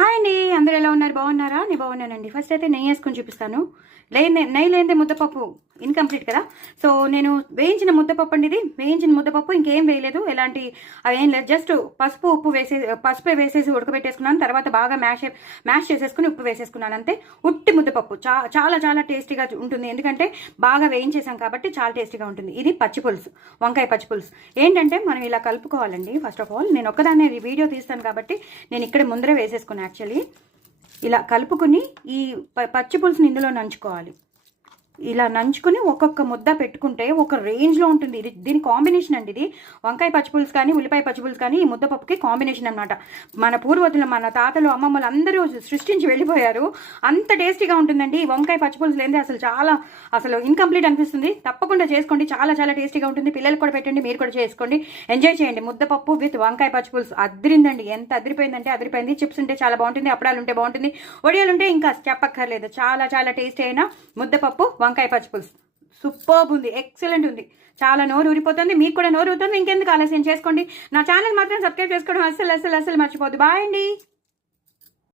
Hi అండి, అందరూ ఎలా ఉన్నారు? బాగున్నారా? నేను బాగున్నానండి. ఫస్ట్ అయితే నెయ్యి వేసుకొని చూపిస్తాను. నెయ్యి లేనిదే ముద్దపప్పు ఇన్కంప్లీట్ కదా. సో నేను వేయించిన ముద్దపప్పు అండి, ఇది వేయించిన ముద్దపప్పు, ఇంకేం వేయలేదు, ఎలాంటి ఏం లేదు. జస్ట్ పసుపు వేసేసి ఉడకబెట్టేసుకున్నాను. తర్వాత బాగా మ్యాష్ చేసేసుకుని ఉప్పు వేసేసుకున్నాను, అంతే. ఉట్టి ముద్దపప్పు చాలా చాలా టేస్టీగా ఉంటుంది, ఎందుకంటే బాగా వేయించేసాం కాబట్టి చాలా టేస్టీగా ఉంటుంది. ఇది పచ్చి పులుసు, వంకాయ పచ్చి పులుసు. ఏంటంటే మనం ఇలా కలుపుకోవాలండి. ఫస్ట్ ఆఫ్ ఆల్ నేను ఒక్కదాన్ని వీడియో తీస్తాను కాబట్టి నేను ఇక్కడ ముందరే వేసేసుకున్నాను. యాక్చువల్లీ ఇలా కలుపుకుని ఈ పచ్చి పులుసుని ఇందులో నంచుకోవాలి. ఇలా నంచుకుని ఒక్కొక్క ముద్ద పెట్టుకుంటే ఒక రేంజ్లో ఉంటుంది. ఇది దీని కాంబినేషన్ అండి. ఇది వంకాయ పచ్చిపులుసు కానీ ఉల్లిపాయ పచ్చిపులుసు కానీ ఈ ముద్దపప్పుకి కాంబినేషన్ అనమాట. మన పూర్వతులు, మన తాతలు, అమ్మమ్మలు అందరూ సృష్టించి వెళ్ళిపోయారు. అంత టేస్టీగా ఉంటుందండి. వంకాయ పచ్చిపులుసు లేనిదే అసలు ఇన్కంప్లీట్ అనిపిస్తుంది. తప్పకుండా చేసుకోండి, చాలా చాలా టేస్టీగా ఉంటుంది. పిల్లలకు కూడా పెట్టండి, మీరు కూడా చేసుకోండి, ఎంజాయ్ చేయండి. ముద్దపప్పు విత్ వంకాయ పచ్చిపులుసు అదిరిందండి. ఎంత అదిరిపోయిందంటే అదిరిపోయింది. చిప్స్ ఉంటే చాలా బాగుంటుంది, అప్పడాలు ఉంటే బాగుంటుంది, వడియాలు ఉంటే ఇంకా చెప్పక్కర్లేదు. చాలా చాలా టేస్టీ అయిన ముద్దపప్పు వంకాయ పచ్చిపులుసు సూపర్బ్ ఉంది, ఎక్సలెంట్ ఉంది. చాలా నోరు ఊరిపోతుంది, మీకు కూడా నోరు ఊరుతుంది. ఇంకెందుకు ఆలస్యం చేసుకోండి. నా ఛానల్ మాత్రం సబ్స్క్రైబ్ చేసుకోవడం అస్సలు మర్చిపోద్దు. బాయ్ అండి.